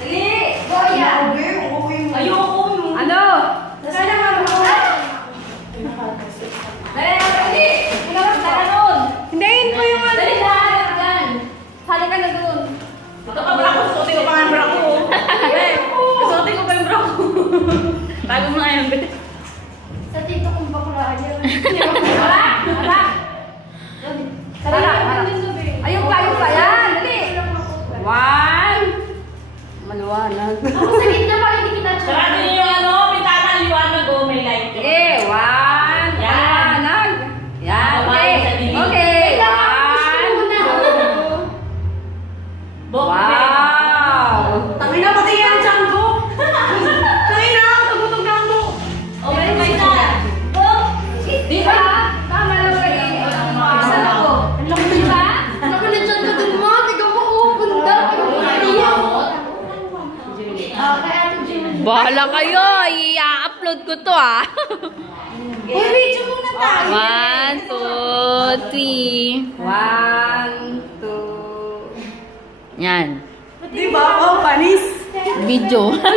Dali! Goya! Ayoko! Ano? Nasaan ang ano? Dali! Hindayin ko yung ano. Dali na! Sali ka na doon. Ito ka bra ko. Suotin ko pa nga bra ko. Suotin ko pa yung bra ko. Tago mo nga yan, be. Sa tito kong bakla yan. Ayun pa. Yan! Dali! 1. Maluwanag. Sa gitna pa, hindi kita siya. Sarado niyo yung ano, pitana, liwanag o may light. Okay, 1. Maluwanag. Yan, okay. Okay, 1, 2. Wow! Tangina, pati yan, Django! Tangina, kabutong gambo! Okay, may na. Di ba? Tama lang kayo. Saan ako? Ang laki din ba? Laki na dyan ka dun mo. Tiga mo, bunda. Kaya ito, Jim. Bahala kayo. I-upload ko to ah. Uy, video muna tayo. 1, 2, 3. 1, 2. Yan. Diba? Oh, panis! Video. Dili